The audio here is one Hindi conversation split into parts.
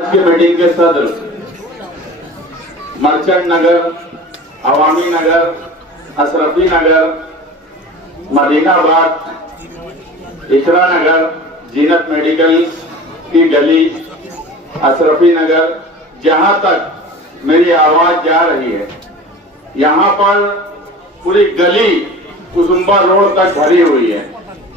की मीटिंग के सदर मर्चेंट नगर, अवामी नगर, अशरफी नगर, मदीनाबाद, इकरा नगर, जीनत मेडिकल की गली, अशरफी नगर, जहां तक मेरी आवाज जा रही है, यहाँ पर पूरी गली कुसुम्बा रोड तक भरी हुई है।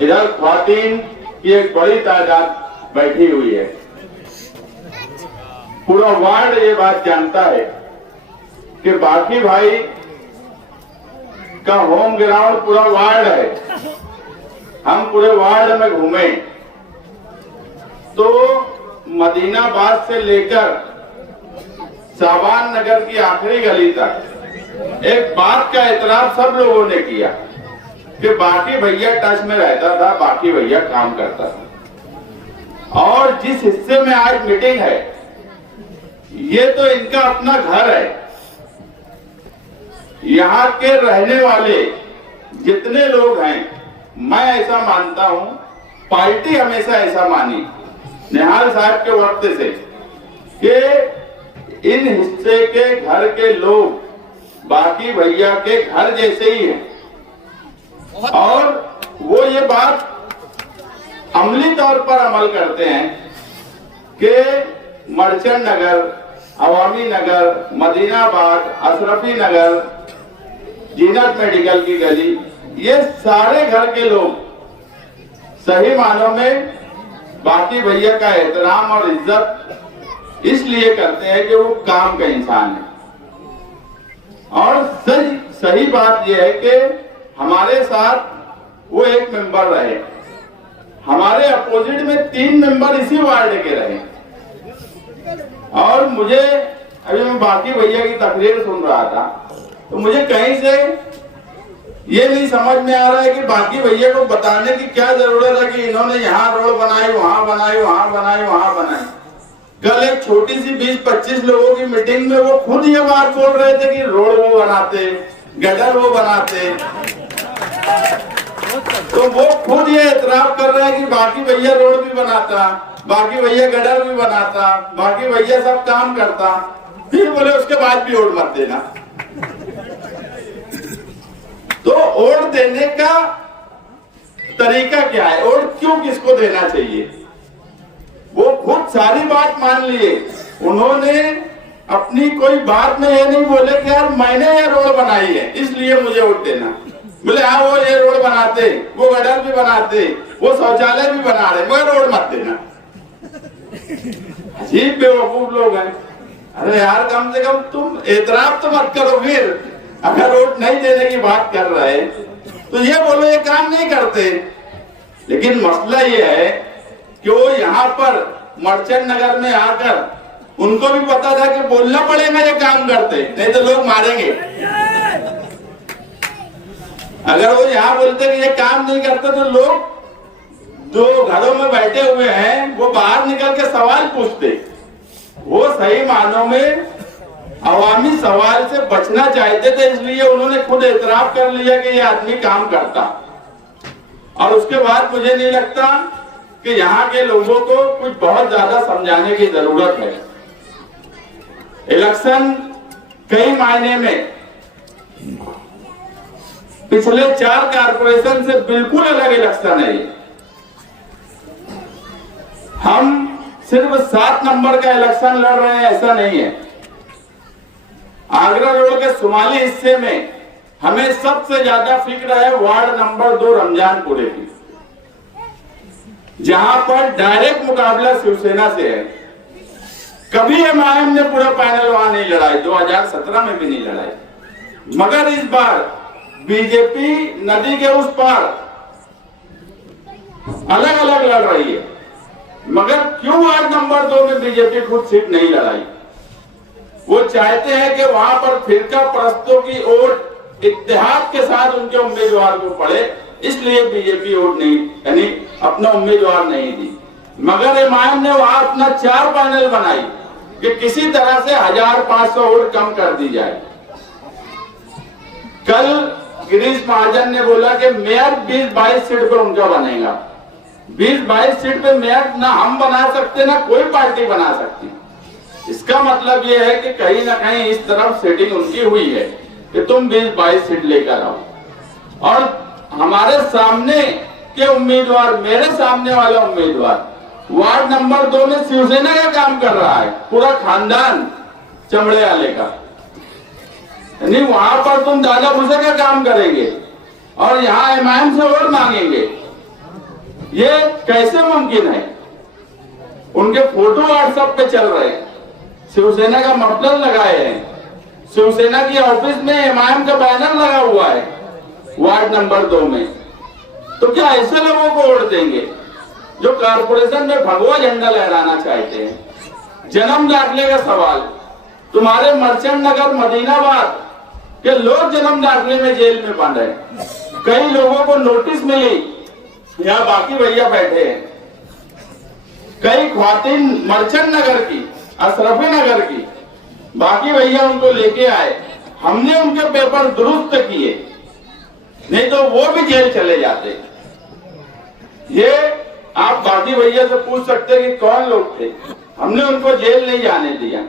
इधर ख्वातीन की एक बड़ी तादाद बैठी हुई है। पूरा वार्ड ये बात जानता है कि बाकी भाई का होम ग्राउंड पूरा वार्ड है। हम पूरे वार्ड में घूमे तो मदीनाबाद से लेकर शाबान नगर की आखिरी गली तक एक बात का एतराफ सब लोगों ने किया कि बाकी भैया टच में रहता था, बाकी भैया काम करता था। और जिस हिस्से में आज मीटिंग है ये तो इनका अपना घर है। यहाँ के रहने वाले जितने लोग हैं, मैं ऐसा मानता हूं, पार्टी हमेशा ऐसा मानी निहाल साहब के वक्त से कि इन हिस्से के घर के लोग बाकी भैया के घर जैसे ही हैं। और वो ये बात अमली तौर पर अमल करते हैं कि मर्चेंट नगर, अवामी नगर, मदीनाबाद, अशरफी नगर, जीनत मेडिकल की गली, ये सारे घर के लोग सही मानों में बाकी भैया का एहतराम और इज्जत इसलिए करते हैं कि वो काम का इंसान है। और सही बात यह है कि हमारे साथ वो एक मेंबर रहे, हमारे अपोजिट में 3 मेंबर इसी वार्ड के रहे। और मुझे अभी मैं बाकी भैया की तकरीर सुन रहा था तो मुझे कहीं से ये नहीं समझ में आ रहा है कि बाकी भैया को बताने की क्या जरूरत है कि इन्होंने यहाँ रोड बनाई, वहां बनाई, वहां बनाई, वहां बनाई। कल एक छोटी सी 20-25 लोगों की मीटिंग में वो खुद ये बात बोल रहे थे कि रोड वो बनाते, गटर वो बनाते। तो वो खुद ये एतराफ कर रहे हैं कि बाकी भैया रोड भी बनाता, बाकी भैया गटर भी बनाता, बाकी भैया सब काम करता। फिर बोले उसके बाद भी वोट मत देना। तो वोट देने का तरीका क्या है, वोट क्यों किसको देना चाहिए? वो खुद सारी बात मान लिए। उन्होंने अपनी कोई बात में ये नहीं बोले कि यार मैंने ये रोड बनाई है इसलिए मुझे वोट देना। बोले हाँ वो ये रोड बनाते, वो गटर भी बनाते, वो शौचालय भी बना रहे, मगर रोड मत देना। अजीब बेवकूफ लोग हैं। अरे यार कम से कम तुम एतराफ तो मत करो। फिर अगर वोट नहीं देने की बात कर रहे तो ये बोलो ये काम नहीं करते। लेकिन मसला ये है कि वो यहाँ पर मर्चेंट नगर में आकर उनको भी पता था कि बोलना पड़ेगा ये काम करते, नहीं तो लोग मारेंगे। अगर वो यहाँ बोलते कि ये काम नहीं करते तो लोग जो घरों में बैठे हुए हैं वो बाहर निकल के सवाल पूछते। वो सही मानों में अवामी सवाल से बचना चाहते थे, इसलिए उन्होंने खुद एतराफ कर लिया कि ये आदमी काम करता। और उसके बाद मुझे नहीं लगता कि यहाँ के लोगों को कुछ बहुत ज्यादा समझाने की जरूरत है। इलेक्शन कई मायने में पिछले 4 कारपोरेशन से बिल्कुल अलग इलेक्शन है। हम सिर्फ 7 नंबर का इलेक्शन लड़ रहे हैं ऐसा नहीं है। आगरा रोड के शुमाली हिस्से में हमें सबसे ज्यादा फिक्र है वार्ड नंबर 2 रमजानपुरे की, जहां पर डायरेक्ट मुकाबला शिवसेना से है। कभी एमआईएम ने पूरा पैनल वहां नहीं लड़ाई, 2017 में भी नहीं लड़ाई। मगर इस बार बीजेपी नदी के उस पार अलग अलग लड़ रही है। मगर क्यों वार्ड नंबर 2 में बीजेपी खुद सीट नहीं लड़ाई? वो चाहते हैं कि वहां पर फिरका परस्तों की वोट इत्तेहाद के साथ उनके उम्मीदवार को पड़े, इसलिए बीजेपी वोट नहीं, यानी अपना उम्मीदवार नहीं दी। मगर एमआईएम ने वहां अपना 4 पैनल बनाई कि किसी तरह से 1500 वोट कम कर दी जाए। कल गिरीश महाजन ने बोला कि मेयर 20-22 सीट पर उनका बनेगा। 20-22 सीट पे मेयर ना हम बना सकते ना कोई पार्टी बना सकती। इसका मतलब ये है कि कहीं ना कहीं इस तरफ सेटिंग उनकी हुई है कि तुम 20-22 सीट लेकर आओ। और हमारे सामने के उम्मीदवार, मेरे सामने वाला उम्मीदवार वार्ड नंबर 2 में शिवसेना का काम कर रहा है, पूरा खानदान चमड़े वाले का। नहीं, वहां पर तुम दादा भूसे का काम करेंगे और यहाँ एमआईएम से वोट मांगेंगे, ये कैसे मुमकिन है? उनके फोटो व्हाट्सएप पे चल रहे हैं, शिवसेना का मफलर लगाए हैं, शिवसेना की ऑफिस में एमआईएम का बैनर लगा हुआ है वार्ड नंबर 2 में। तो क्या ऐसे लोगों को वोट देंगे जो कारपोरेशन में भगवा झंडा लहराना चाहते हैं? जन्म दाखिले का सवाल, तुम्हारे मर्चेंट नगर मदीनाबाद के लोग जन्म दाखिले में जेल में बंद है। कई लोगों को नोटिस मिली, यहाँ बाकी भैया बैठे हैं, कई ख्वातीन मर्चेंट नगर की, अशरफी नगर की, बाकी भैया उनको लेके आए, हमने उनके पेपर दुरुस्त किए, नहीं तो वो भी जेल चले जाते। ये आप बाकी भैया से पूछ सकते हैं कि कौन लोग थे, हमने उनको जेल नहीं जाने दिया,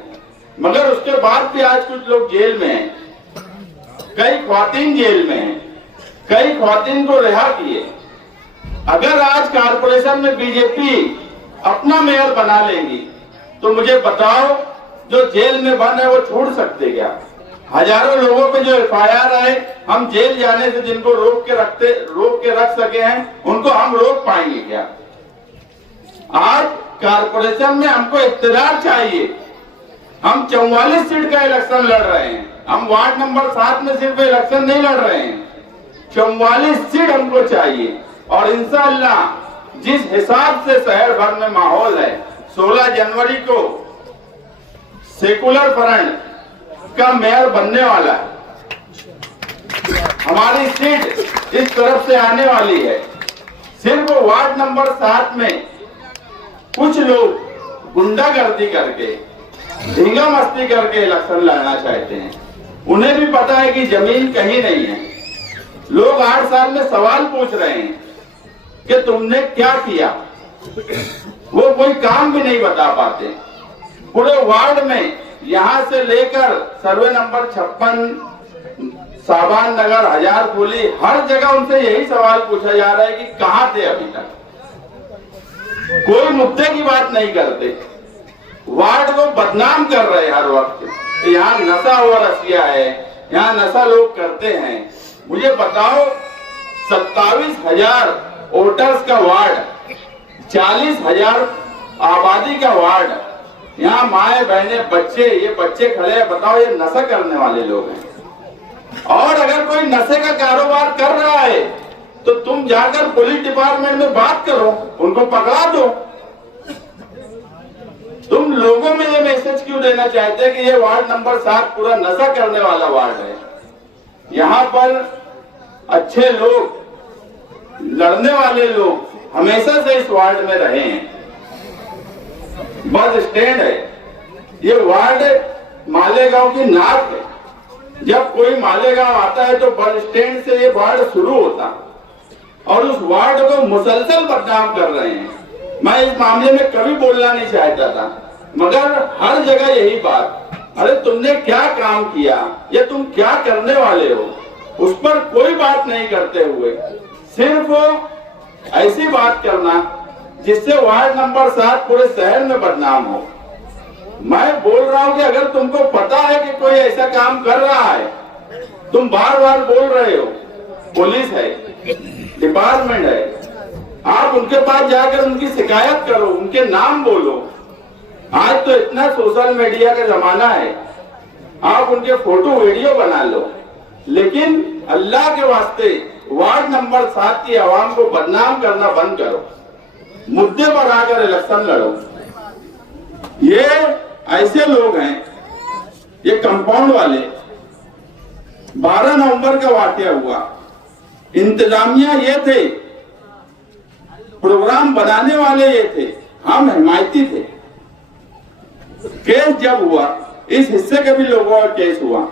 मगर उसके बाद भी आज कुछ लोग जेल में हैं, कई ख्वातीन जेल में हैं, कई ख्वातीन को रिहा किए। अगर आज कारपोरेशन में बीजेपी अपना मेयर बना लेंगी तो मुझे बताओ, जो जेल में बंद है वो छोड़ सकते क्या? हजारों लोगों पे जो एफआईआर है, हम जेल जाने से जिनको रोक के रख सके हैं, उनको हम रोक पाएंगे क्या? आज कारपोरेशन में हमको इख्तियार चाहिए। हम 44 सीट का इलेक्शन लड़ रहे हैं, हम वार्ड नंबर 7 में सिर्फ इलेक्शन नहीं लड़ रहे हैं, 44 सीट हमको चाहिए। और इंशाअल्लाह जिस हिसाब से शहर भर में माहौल है, 16 जनवरी को सेकुलर फ्रंट का मेयर बनने वाला है, हमारी सीट इस तरफ से आने वाली है। सिर्फ वार्ड नंबर 7 में कुछ लोग गुंडागर्दी करके, धींगा मस्ती करके इलेक्शन लड़ना चाहते हैं। उन्हें भी पता है कि जमीन कहीं नहीं है। लोग 8 साल में सवाल पूछ रहे हैं कि तुमने क्या किया, वो कोई काम भी नहीं बता पाते। पूरे वार्ड में यहां से लेकर सर्वे नंबर 56, साबान नगर, हजारपुली, हर जगह उनसे यही सवाल पूछा जा रहा है कि कहां थे अभी तक। कोई मुद्दे की बात नहीं करते, वार्ड को बदनाम कर रहे हैं हर वक्त। यहाँ नशा हुआ रसिया है, यहाँ नशा लोग करते हैं। मुझे बताओ, 27,000 वोटर्स का वार्ड, 40,000 आबादी का वार्ड, यहाँ माए बहने बच्चे, ये बच्चे खड़े हैं, बताओ ये नशा करने वाले लोग हैं। और अगर कोई नशे का कारोबार कर रहा है तो तुम जाकर पुलिस डिपार्टमेंट में बात करो, उनको पकड़ा दो। तुम लोगों में ये मैसेज क्यों देना चाहते हैं कि ये वार्ड नंबर 7 पूरा नशा करने वाला वार्ड है? यहाँ पर अच्छे लोग, लड़ने वाले लोग हमेशा से इस वार्ड में रहे हैं। बस स्टैंड है, ये वार्ड मालेगांव की नाक है। जब कोई मालेगांव आता है तो बस स्टैंड से ये वार्ड शुरू होता, और उस वार्ड को मुसलसल बदनाम कर रहे हैं। मैं इस मामले में कभी बोलना नहीं चाहता था, मगर हर जगह यही बात, अरे तुमने क्या काम किया, या तुम क्या करने वाले हो, उस पर कोई बात नहीं करते हुए सिर्फ ऐसी बात करना जिससे वार्ड नंबर 7 पूरे शहर में बदनाम हो। मैं बोल रहा हूं कि अगर तुमको पता है कि कोई ऐसा काम कर रहा है, तुम बार बार बोल रहे हो, पुलिस है, डिपार्टमेंट है, आप उनके पास जाकर उनकी शिकायत करो, उनके नाम बोलो। आज तो इतना सोशल मीडिया का जमाना है, आप उनके फोटो वीडियो बना लो, लेकिन अल्लाह के वास्ते वार्ड नंबर 7 की आवाम को बदनाम करना बंद करो, मुद्दे पर आकर इलेक्शन लड़ो। ये ऐसे लोग हैं, ये कंपाउंड वाले। 12 नवंबर का वाकया हुआ, इंतजामिया ये थे, प्रोग्राम बनाने वाले ये थे, हम हिमायती थे। केस जब हुआ, इस हिस्से के भी लोगों का केस हुआ,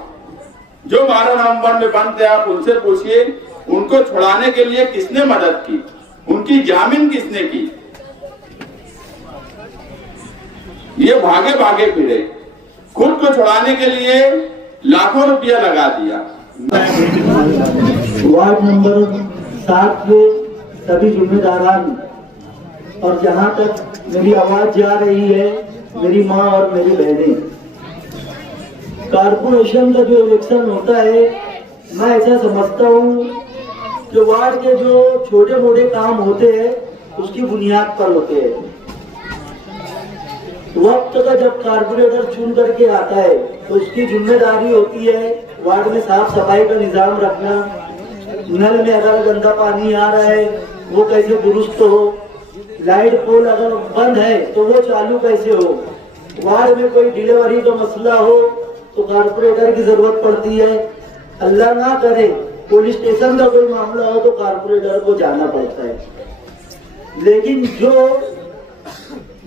जो 12 नवंबर में बंद थे, आप उनसे पूछिए उनको छुड़ाने के लिए किसने मदद की, उनकी जामीन किसने की। ये भागे भागे फिरे, खुद को छुड़ाने के लिए लाखों रुपया लगा दिया। वार्ड नंबर 7 के सभी जिम्मेदारान और जहां तक मेरी आवाज जा रही है, मेरी माँ और मेरी बहनें, कारपोरेशन का जो इलेक्शन होता है, मैं ऐसा समझता हूँ कि वार्ड के जो छोटे मोटे काम होते हैं उसकी बुनियाद पर होते हैं। वक्त का जब कारपोरेटर चुन करके आता है तो उसकी जिम्मेदारी होती है वार्ड में साफ सफाई का निजाम रखना, नल में अगर गंदा पानी आ रहा है वो कैसे दुरुस्त हो, लाइट पोल अगर बंद है तो वो चालू कैसे हो, वार्ड में कोई डिलीवरी का मसला हो तो कारपोरेटर की जरूरत पड़ती है। अल्लाह ना करे पुलिस स्टेशन का कोई मामला हो तो कारपोरेटर को जाना पड़ता है। लेकिन जो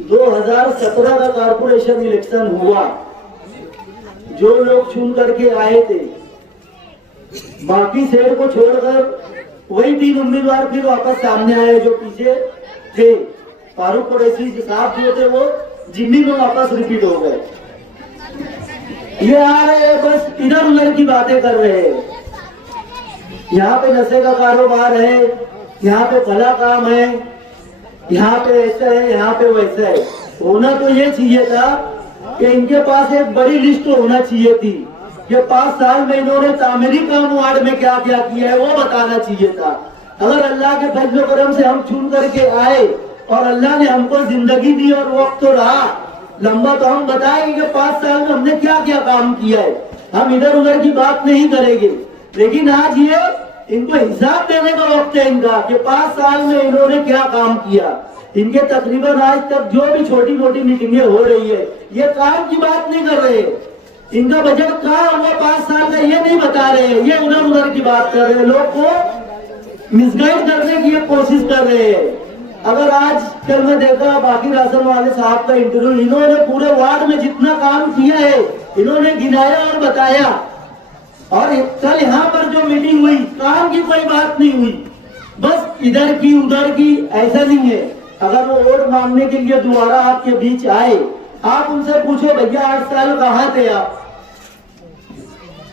2017 का कारपोरेशन इलेक्शन हुआ, जो लोग चुन करके आए थे, बाकी शहर को छोड़कर वही 3 उम्मीदवार फिर वापस सामने आए जो पीछे थे। फारूक कुरैशी साहब जो थे वो जिम्मी में वापस रिपीट हो गए। ये आ रहे हैं बस इधर उधर की बातें कर रहे हैं। यहाँ पे नशे का कारोबार है, यहाँ पे भला काम है, यहाँ पे ऐसा है, यहाँ पे वैसा है। होना तो ये चाहिए था कि इनके पास एक बड़ी लिस्ट होना चाहिए थी कि 5 साल में इन्होंने तामीरी काम वार्ड में क्या क्या किया है वो बताना चाहिए था। अगर अल्लाह के फजल करम से हम चुन करके आए और अल्लाह ने हमको जिंदगी दी और वक्त तो रहा लंबा, तो हम बताएंगे कि 5 साल में हमने क्या क्या काम किया है। हम इधर उधर की बात नहीं करेंगे। लेकिन आज ये इनको हिसाब देने का वक्त है इनका कि 5 साल में इन्होंने क्या काम किया। इनके तकरीबन आज तक जो भी छोटी मोटी मीटिंगें हो रही है, ये काम की बात नहीं कर रहे। इनका बजट कहाँ हुआ 5 साल का ये नहीं बता रहे हैं, ये उधर उधर की बात कर रहे हैं, लोग को मिसगाइड करने की ये कोशिश कर रहे हैं। अगर आज कल मैं देखा बाकी राशन वाले साहब का इंटरव्यू, इन्होंने पूरे वार्ड में जितना काम किया है इन्होंने गिनाया और बताया। और कल यहाँ पर जो मीटिंग हुई, काम की कोई बात नहीं हुई, बस इधर की उधर की, ऐसा नहीं है। अगर वो वोट मांगने के लिए दोबारा आपके बीच आए, आप उनसे पूछो भैया 8 साल कहाँ थे आप?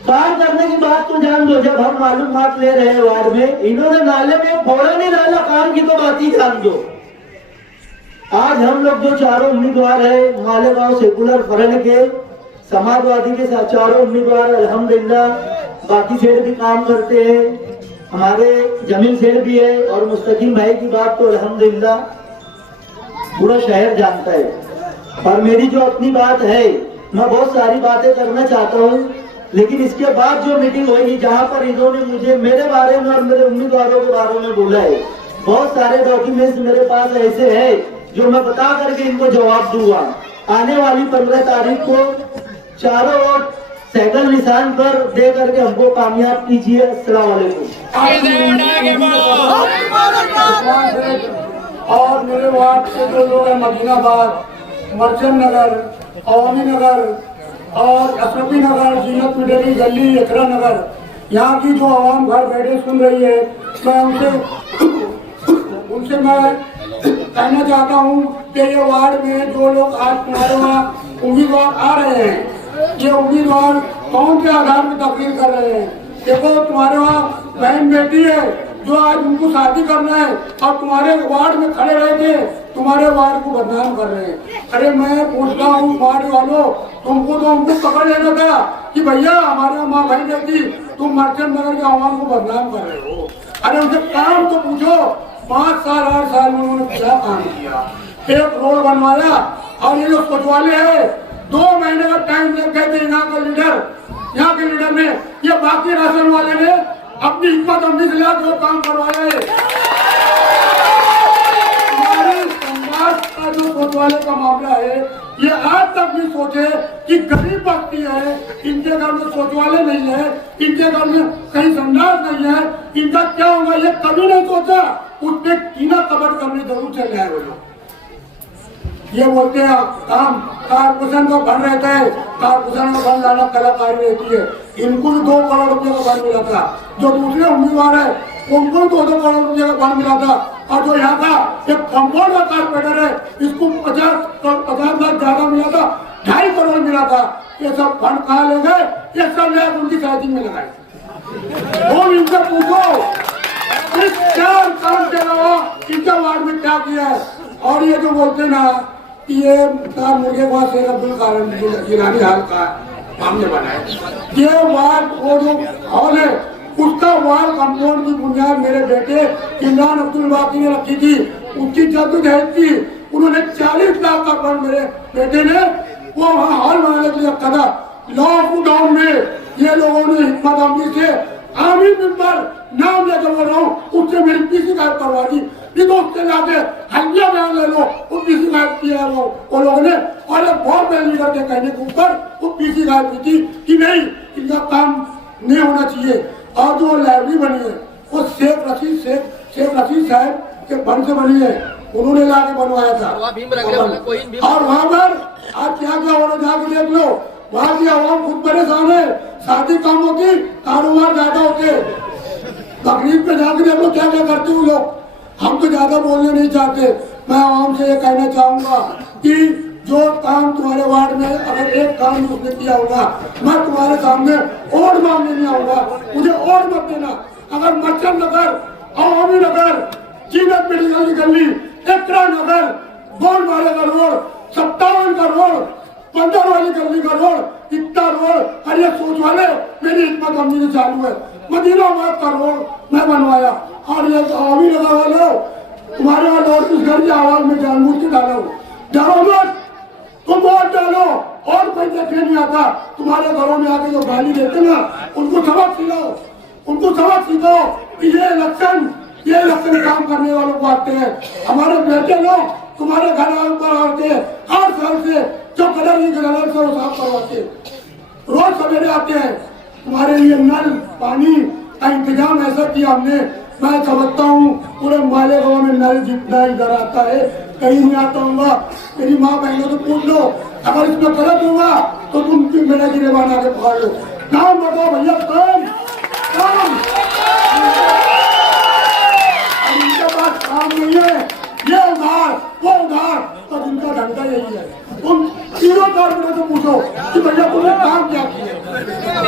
काम करने की बात तो जान दो, जब हम मालूमात ले रहे हैं वार्ड में, इन्होंने नाले में फोड़ा नहीं डाला, काम की तो बात ही जान दो। आज हम लोग जो चारों उम्मीदवार है मालेगांव सेकुलर फ्रंट के, समाजवादी के साथ चारों उम्मीदवार अल्हम्दुलिल्लाह, बाकी सेठ भी काम करते हैं, हमारे जमील सेठ भी है और मुस्तकीम भाई की बात तो अल्हम्दुलिल्लाह पूरा शहर जानता है। और मेरी जो अपनी बात है, मैं बहुत सारी बातें करना चाहता हूँ, लेकिन इसके बाद जो मीटिंग होगी जहाँ पर इन्होंने मुझे मेरे बारे में और मेरे उम्मीदवारों के बारे में बोला है, बहुत सारे डॉक्यूमेंट्स मेरे पास ऐसे हैं जो मैं बता करके इनको जवाब दूंगा। आने वाली 15 तारीख को चारों वोट साइकिल निशान पर दे करके हमको कामयाब कीजिए। अस्सलाम वालेकुम। और मेरे वार्ड के जो लोग हैं, मदीनाबाद, मर्चेंट नगर, अवामी नगर और अशरफी नगर, जीनत मिडरी गली, यकरा नगर, यहाँ की जो आवाम घर बैठे सुन रही है, मैं उनसे मैं कहना चाहता हूँ कि ये वार्ड में जो लोग आज तुम्हारे वहाँ उम्मीदवार आ रहे हैं, ये उम्मीदवार कौन के आधार पर तकरीर कर रहे हैं? देखो, तुम्हारे वहाँ बहन बेटी है जो आज उनको शादी करना है और तुम्हारे वार्ड में खड़े रह के तुम्हारे वार्ड को बदनाम कर रहे हैं। अरे मैं पूछता हूँ वार्ड वालों, तुमको तो उनको पकड़ लेना था कि भैया हमारे माँ बहन बेटी, तुम मर्चेंट नगर के आवाम को बदनाम कर रहे हो। अरे उनसे काम तो पूछो, 5 साल 8 साल में उन्होंने क्या काम किया? एक रोड बनवाया और ये जो सचिवालय है 2 महीने का टाइम लग गए थे यहाँ के लीडर ने, ये बाकी राशन वाले ने अपनी हिम्मत अम्मी से ला जो काम करवाया है। हमारे समाज का जो सचिवालय का मामला है, ये आज तक नहीं सोचे कि गरीब व्यक्ति है, इनके घर में शौचालय नहीं है, इनके घर में कहीं संडास नहीं है, इनका क्या होगा ये कभी नहीं सोचा। उसने कीना कबर करने जरूर चले आए वो लोग। ये बोलते हैं काम कारपोरेशन का फंड रहता है, कारपोरेशन का फंड लाना कलाकारी रहती है। इनको भी 2 करोड़ रुपए का फंड मिला था, जो दूसरे उम्मीदवार है उनको भी 2 करोड़ रुपए का फंड मिला था। और जो यहाँ का एक कंपाउंड का कारपोरेटर है, इसको 50 लाख ज्यादा मिला ये सब फंड कहाँ ले गए, ये सब ले उनकी साइटिंग में लगाए। और इनसे पूछो इस 4 काम के अलावा इनके वार्ड में क्या किया है। और ये जो बोलते ना कि ये मुर्गे को शेख अब्दुल कारण गिलानी हाल का हमने बनाया, ये वार्ड वो जो हॉल है उसका वाल कंपाउंड की बुनियाद मेरे बेटे इमरान अब्दुल बाकी ने रखी थी। उसकी जद्दोजहद थी, उन्होंने 40 लाख का फंड मेरे बेटे ने वो वहाँ हॉल बनाने के लिए रखा था। लॉकडाउन में ये लोगों ने हिम्मत आमदी से आमिर मेंबर नाम लेकर बोल रहा हूँ, उससे मेरी पीसी गायब करवा दी। तो उसके लाके हल्का बयान ले लो, वो पीसी गायब किया है वो लोगों ने। और एक बहुत बड़े लीडर के कहने के ऊपर वो पीसी गायब की थी कि नहीं इनका काम नहीं होना चाहिए। और जो लाइब्रेरी बनी है वो शेख रशीद साहब के फंड से बनी है, उन्होंने लाके बनवाया था। और वहाँ पर आज क्या क्या हो रहा जाके देख लो, वहाँ की आवाम खुद परेशान है। शादी कम होती, कारोबार ज्यादा होते। तकलीफ पे जाके देख लो क्या क्या करते हो लोग। हम तो ज्यादा बोलने नहीं चाहते। मैं आवाम से ये कहना चाहूंगा कि जो काम तुम्हारे वार्ड में अगर एक काम उसने किया होगा, मैं तुम्हारे सामने और मांगने नहीं आऊंगा, मुझे और मत देना। अगर मच्छर नगर, अवामी नगर, जीनत मेडिकल की गली, एकरा नगर, गोल वाले का रोड, 57 का रोड, 15 वाली गली का रोड, इतना रोड, हर एक सोच वाले मेरी हिम्मत अम्मी से चालू है। मदीनाबाद का रोड मैं बनवाया। और ये अवामी नगर वाले तुम्हारे और किस घर की आवाज में जानबूझ के डाला हूँ। डरो मत, तुम वोट डालो और कोई देखने नहीं आता। तुम्हारे घरों में आके जो गाली देते ना उनको सबक सिखाओ, उनको सबक सिखाओ कि ये इलेक्शन काम करने वालों को आते हैं। हमारे बेटे लोग तुम्हारे घर पर आते हैं 8 साल से, जो कलर नहीं कलर से वो साफ करवाते, रोज सवेरे आते हैं। तुम्हारे लिए नल पानी का इंतजाम ऐसा किया हमने, मैं समझता हूँ पूरे मालेगांव में नल जितना इधर आता है कहीं नहीं आता होगा। मेरी माँ बहनों से पूछ लो, अगर इसमें गलत होगा तो तुम मेरा गिरेबान आगे पकड़ लो। काम बताओ भैया, काम इनके पास काम नहीं है, ये उधार वो उधार, तो इनका धंधा यही है। तुम तीनों कारपोरेटर से पूछो कि भैया तुमने काम क्या किया,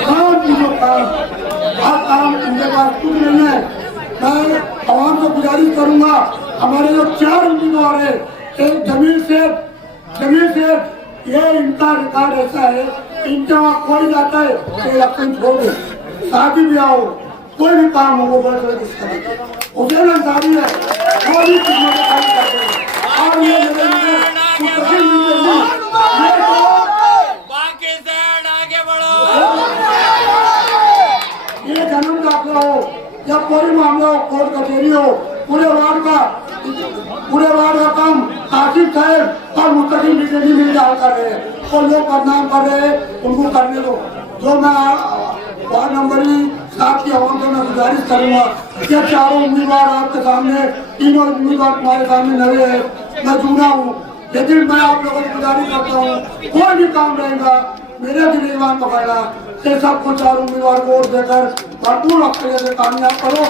काम पूछो काम इनके पास कुछ नहीं है। मैं आवाम से गुजारिश करूंगा, हमारे जो 4 उम्मीदवार है, एक जमील सेठ, ये इनका रिकॉर्ड ऐसा है, इनके वहाँ कोई जाता है तो इलेक्शन छोड़ दे, शादी ब्याह हो, कोई भी काम हो वो बड़े हुसैन अंसारी है, वो भी काम करते हैं। और ये ये जन्म दाखिला हो या कोई मामला हो, कोर्ट कचहरी हो, पूरे वार्ड का काम आसिफ साहब और मुस्तकिल बिजली मिल डाल कर रहे हैं और लोग बदनाम कर रहे हैं, उनको करने दो। जो मैं वार्ड नंबर 7 की आवाम से मैं गुजारिश करूंगा कि 4 उम्मीदवार आपके सामने, 3 उम्मीदवार तुम्हारे सामने नए हैं, मैं जूना हूँ, लेकिन मैं आप लोगों से गुजारिश करता हूँ कोई भी काम रहेगा मेरे गिरेबान पकड़ना, ये सबको 4 उम्मीदवार को वोट देकर भरपूर अकेले से कामयाब करो।